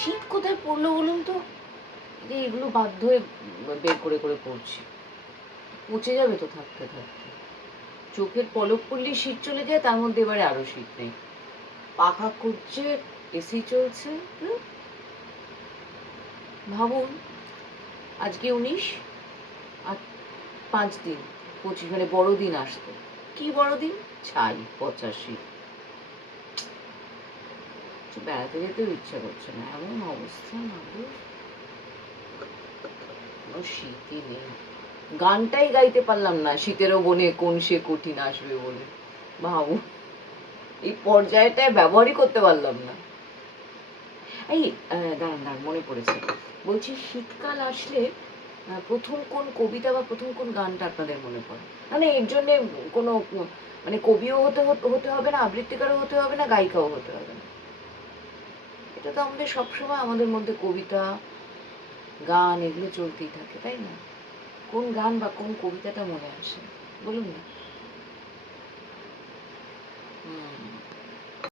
শীত কোথায় পড়লো বলুন তো? যে এগুলো বাধ্য হয়ে বের করে করে পড়ছি। পচে যাবে তো থাকতে থাকতে। চোখের পলক পড়লেই শীত চলে যায়, তার মধ্যে এবারে আরো শীত নেই। পাখা করছে, এসি চলছে। ভাবুন, আজকে 19 আর 5 দিন 25, মানে বড়দিন আসতো। কি বড়দিন? ছাই 85। বেড়াতে যেতেও ইচ্ছা করছে না, এমন অবস্থা। না কোনো শীতই নেই। গানটাই গাইতে পারলাম না, শীতেরও বনে কোন সে কঠিন আসবে বলে। ভাবুন, এই পর্যায়টায় ব্যবহারই করতে পারলাম না। এই দাঁড়ান দাঁড়ান, মনে পড়েছে। বলছি, শীতকাল আসলে প্রথম কোন কবিতা বা প্রথম কোন গানটা আপনাদের মনে পড়ে? মানে এর জন্যে কোনো মানে কবিও হতে হবে না, আবৃত্তিকারও হতে হবে না, গায়িকাও হতে হবে না। এটা তো আমাদের সবসময় আমাদের মধ্যে কবিতা, গান এগুলো চলতেই থাকে, তাই না? কোন গান বা কোন কবিতাটা মনে আসে বলুন না।